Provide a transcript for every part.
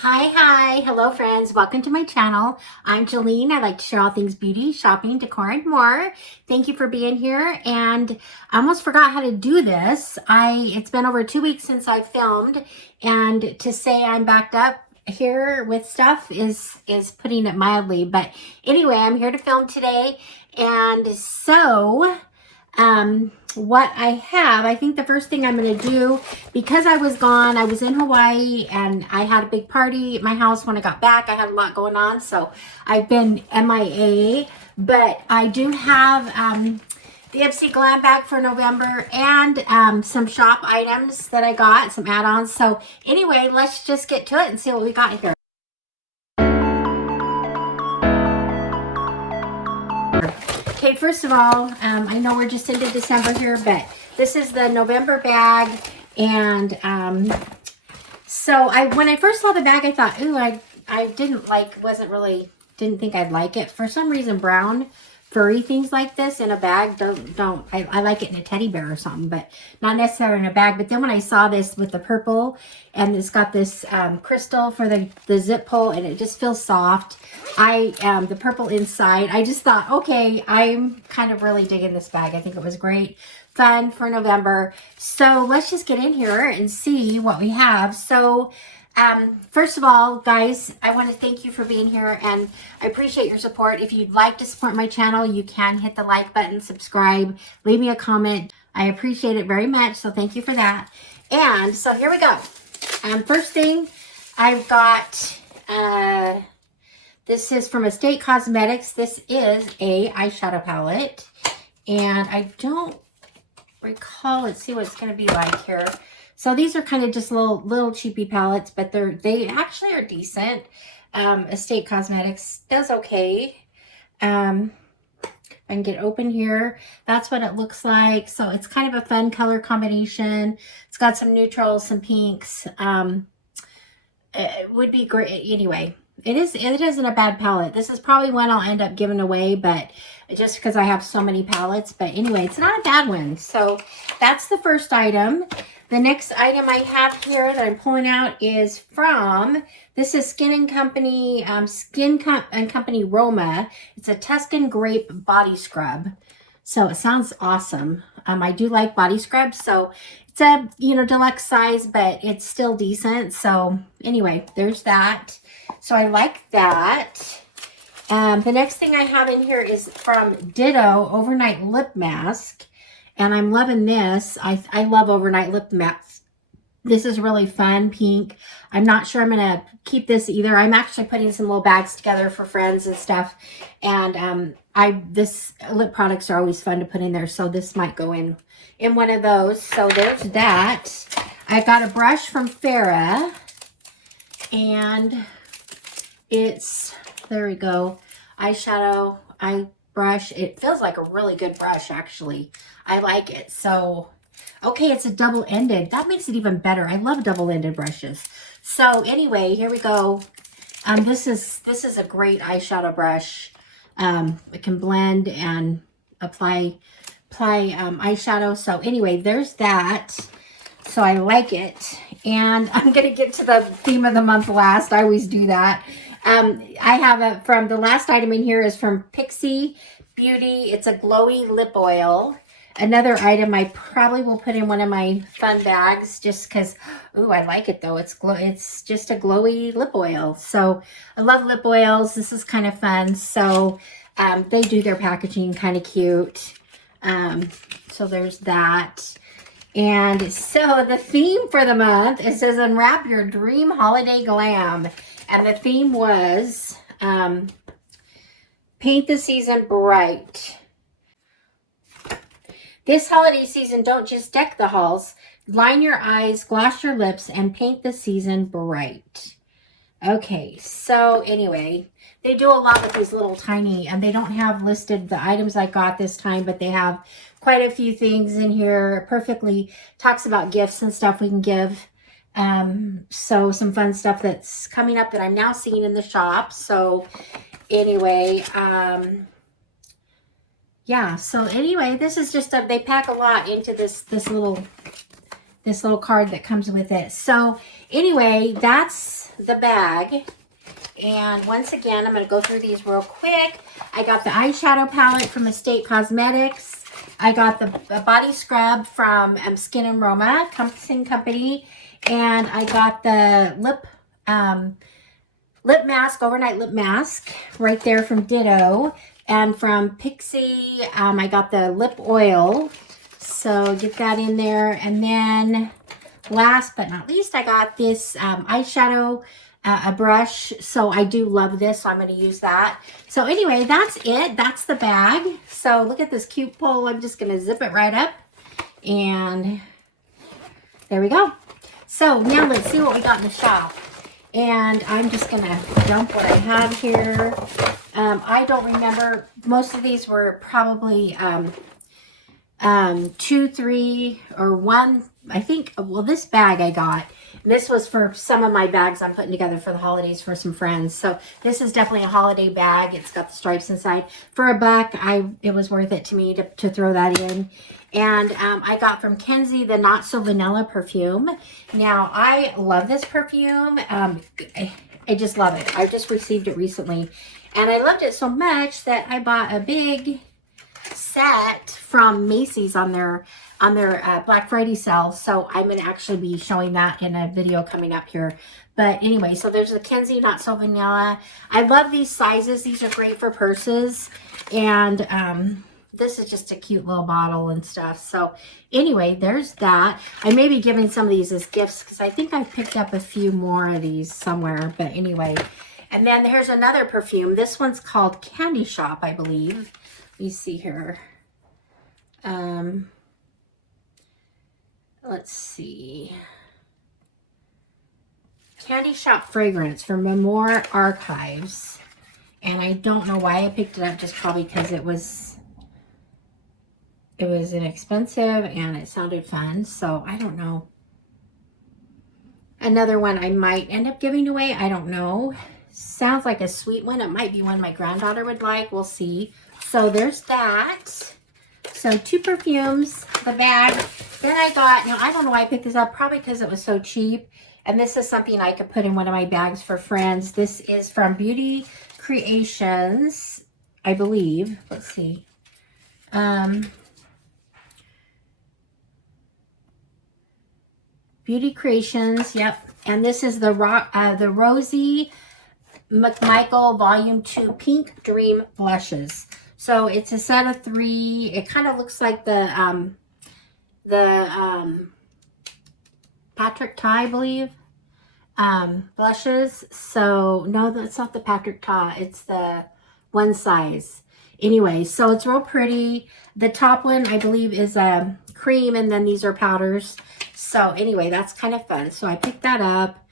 Hi, hello friends, welcome to my channel. I'm Jolene. I like to share all things beauty, shopping, decor, and more. Thank you for being here, and I almost forgot how to do this. It's been over 2 weeks since I filmed, and to say I'm backed up here with stuff is putting it mildly, but anyway, I'm here to film today, and so what I have, I think the first thing I'm going to do, because I was gone, I was in Hawaii and I had a big party at my house when I got back. I had a lot going on, so I've been MIA, but I do have the Ipsy Glam Bag for November and some shop items that I got, some add-ons. So anyway, let's just get to it and see what we got here. Okay, first of all, I know we're just into December here, but this is the November bag, and so when I first saw the bag, I thought, ooh, I didn't think I'd like it. For some reason, brown furry things like this in a bag I like it in a teddy bear or something, but not necessarily in a bag. But then when I saw this with the purple, and it's got this crystal for the zip pull, and it just feels soft. The purple inside, I just thought, okay, I'm kind of really digging this bag. I think it was great fun for November. So let's just get in here and see what we have. So first of all, guys, I want to thank you for being here, and I appreciate your support. If you'd like to support my channel, you can hit the like button, subscribe, leave me a comment. I appreciate it very much, so thank you for that. And so here we go. First thing I've got, this is from Estate Cosmetics. This is a eyeshadow palette, and I don't recall, let's see what it's going to be like here. So these are kind of just little cheapy palettes, but they actually are decent. Estate Cosmetics does okay. I can get open here. That's what it looks like. So it's kind of a fun color combination. It's got some neutrals, some pinks. It would be great. Anyway, it isn't a bad palette. This is probably one I'll end up giving away, but just because I have so many palettes. But anyway, it's not a bad one. So that's the first item. The next item I have here that I'm pulling out is this is Skin & Company, Skin & Company Roma. It's a Tuscan Grape Body Scrub. So it sounds awesome. I do like body scrubs, so it's a, deluxe size, but it's still decent. So anyway, there's that. So I like that. The next thing I have in here is from Ditto Overnight Lip Mask. And I'm loving this. I love overnight lip masks. This is really fun, pink. I'm not sure I'm going to keep this either. I'm actually putting some little bags together for friends and stuff. And this lip products are always fun to put in there. So this might go in one of those. So there's that. I got a brush from Farrah. And it's, there we go, eyeshadow, brush. It feels like a really good brush, actually. I like it. So, okay, it's a double-ended. That makes it even better. I love double-ended brushes. So anyway, here we go. This is a great eyeshadow brush. It can blend and apply eyeshadow. So anyway, there's that. So I like it. And I'm going to get to the theme of the month last. I always do that. I have from the last item in here is from Pixie Beauty. It's a glowy lip oil. Another item I probably will put in one of my fun bags just because, ooh, I like it though. It's just a glowy lip oil. So I love lip oils. This is kind of fun. So they do their packaging kind of cute. So there's that. And so the theme for the month, it says unwrap your dream holiday glam. And the theme was paint the season bright. This holiday season, don't just deck the halls. Line your eyes, gloss your lips, and paint the season bright. Okay, so anyway, they do a lot with these little tiny, and they don't have listed the items I got this time, but they have quite a few things in here. Perfectly talks about gifts and stuff we can give. So some fun stuff that's coming up that I'm now seeing in the shop. So anyway, yeah, so anyway, this is just they pack a lot into this this little card that comes with it. So anyway, that's the bag. And once again, I'm going to go through these real quick. I got the eyeshadow palette from Estate Cosmetics. I got the body scrub from Skin and Roma Company. And I got the lip mask, overnight lip mask, right there from Ditto. And from Pixie, I got the lip oil. So get that in there. And then last but not least, I got this eyeshadow a brush. So I do love this, so I'm going to use that. So anyway, that's it. That's the bag. So look at this cute pull. I'm just going to zip it right up. And there we go. So now let's see what we got in the shop. And I'm just going to dump what I have here. I don't remember. Most of these were probably 2, 3, or 1. I think, well, this bag I got. This was for some of my bags I'm putting together for the holidays for some friends. So this is definitely a holiday bag. It's got the stripes inside. For $1, it was worth it to me to throw that in. And I got from Kenzie the Not So Vanilla perfume. Now, I love this perfume. I just love it. I just received it recently. And I loved it so much that I bought a big set from Macy's on their Black Friday sale. So I'm going to actually be showing that in a video coming up here. But anyway, so there's the Kenzie Not So Vanilla. I love these sizes. These are great for purses. And this is just a cute little bottle and stuff. So anyway, there's that. I may be giving some of these as gifts because I think I picked up a few more of these somewhere. But anyway, and then here's another perfume. This one's called Candy Shop, I believe. Let me see here. Let's see. Candy Shop Fragrance from Memoir Archives. And I don't know why I picked it up, just probably because it was inexpensive and it sounded fun. So I don't know. Another one I might end up giving away. I don't know. Sounds like a sweet one. It might be one my granddaughter would like. We'll see. So there's that. So 2 perfumes, the bag. Then I got, now I don't know why I picked this up, probably because it was so cheap. And this is something I could put in one of my bags for friends. This is from Beauty Creations, I believe. Let's see. Beauty Creations, yep. And this is the Rosie McMichael Volume 2 Pink Dream Blushes. So it's a set of 3. It kind of looks like the Patrick Ta, I believe, blushes. So no, that's not the Patrick Ta. It's the one size. Anyway, so it's real pretty. The top one, I believe, is cream, and then these are powders. So anyway, that's kind of fun. So I picked that up.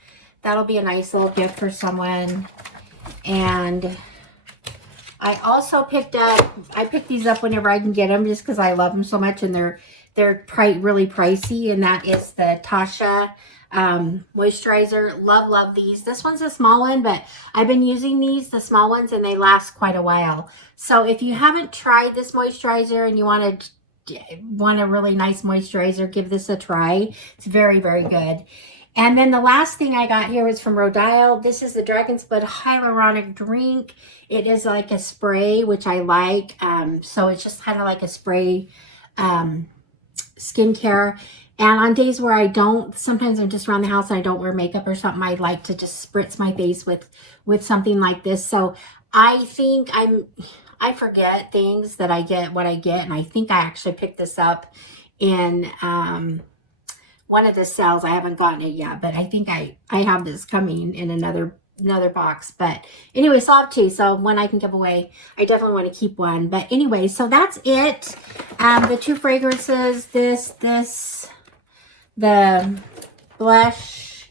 That'll be a nice little gift for someone. And I also picked these up whenever I can get them, just because I love them so much, and they're really pricey. And that is the Tasha moisturizer. Love these. This one's a small one, but I've been using the small ones, and they last quite a while. So if you haven't tried this moisturizer and you want a really nice moisturizer, give this a try. It's very, very good. And then the last thing I got here was from Rodile. This is the Dragon's Blood Hyaluronic Drink. It is like a spray, which I like. So it's just kind of like a spray skincare. And on days where I don't, sometimes I'm just around the house and I don't wear makeup or something, I like to just spritz my face with something like this. So I think I forget things that I get, what I get. And I think I actually picked this up in one of the sales. I haven't gotten it yet, but I think I have this coming in another box. But anyway, so I have 2. So one I can give away. I definitely want to keep one. But anyway, so that's it. The 2 fragrances, the blush,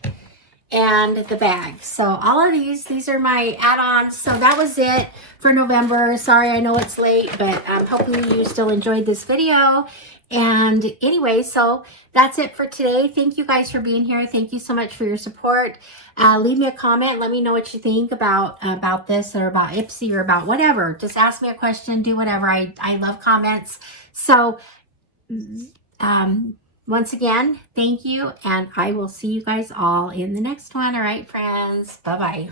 and the bag. So all of these are my add-ons. So that was it for November. Sorry, I know it's late, but hopefully you still enjoyed this video. And anyway, so that's it for today. Thank you guys for being here. Thank you so much for your support. Leave me a comment. Let me know what you think about this, or about Ipsy, or about whatever. Just ask me a question. Do whatever. I love comments. So once again, thank you, and I will see you guys all in the next one. All right, friends. Bye-bye.